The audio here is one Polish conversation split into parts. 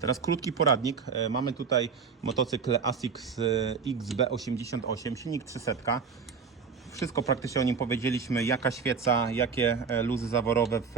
Teraz krótki poradnik. E, Mamy tutaj motocykl ASICS e, XB88, silnik 300. Wszystko praktycznie o nim powiedzieliśmy, jaka świeca, jakie e, luzy zaworowe w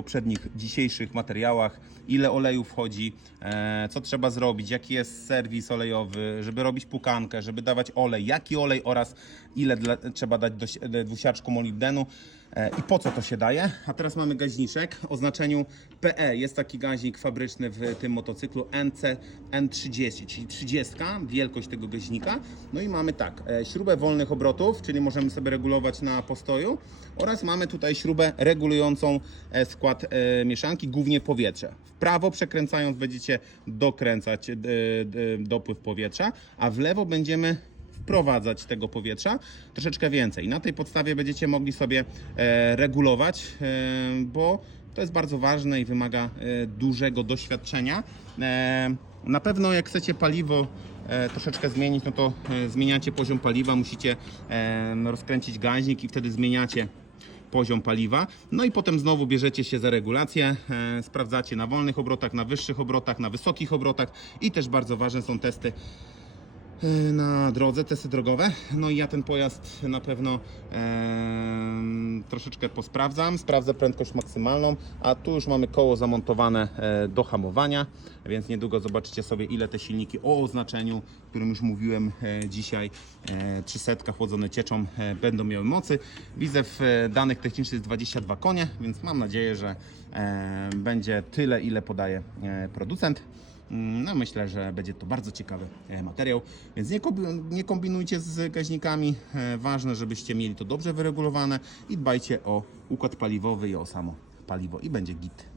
poprzednich dzisiejszych materiałach, ile oleju wchodzi, e, co trzeba zrobić, jaki jest serwis olejowy, żeby robić pukankę, żeby dawać olej, jaki olej oraz ile dla, trzeba dać do do dwusiarczku molibdenu e, i po co to się daje. A teraz mamy gaźniczek o znaczeniu PE. Jest taki gaźnik fabryczny w tym motocyklu NC N30, czyli 30, wielkość tego gaźnika. No i mamy tak, e, śrubę wolnych obrotów, czyli możemy sobie regulować na postoju oraz mamy tutaj śrubę regulującą e, skład e, mieszanki, głównie powietrze. W prawo przekręcając będziecie dokręcać e, e, dopływ powietrza, a w lewo będziemy wprowadzać tego powietrza troszeczkę więcej. Na tej podstawie będziecie mogli sobie regulować, bo to jest bardzo ważne i wymaga dużego doświadczenia. Na pewno jak chcecie paliwo troszeczkę zmienić, no to zmieniacie poziom paliwa, musicie rozkręcić gaźnik i wtedy zmieniacie poziom paliwa. No i potem znowu bierzecie się za regulację, e, sprawdzacie na wolnych obrotach, na wyższych obrotach, na wysokich obrotach i też bardzo ważne są testy na drodze, testy drogowe. No i ja ten pojazd na pewno em, troszeczkę posprawdzam, sprawdzę prędkość maksymalną, a tu już mamy koło zamontowane e, do hamowania, więc niedługo zobaczycie sobie ile te silniki o oznaczeniu, którym już mówiłem e, dzisiaj, e, 300 chłodzone cieczą e, będą miały mocy. Widzę w e, danych technicznych jest 22 konie, więc mam nadzieję, że e, będzie tyle ile podaje e, producent. No myślę, że będzie to bardzo ciekawy e, materiał, więc nie kombinujcie z gaźnikami. E, Ważne, żebyście mieli to dobrze wyregulowane i dbajcie o układ paliwowy i o samo paliwo i będzie git.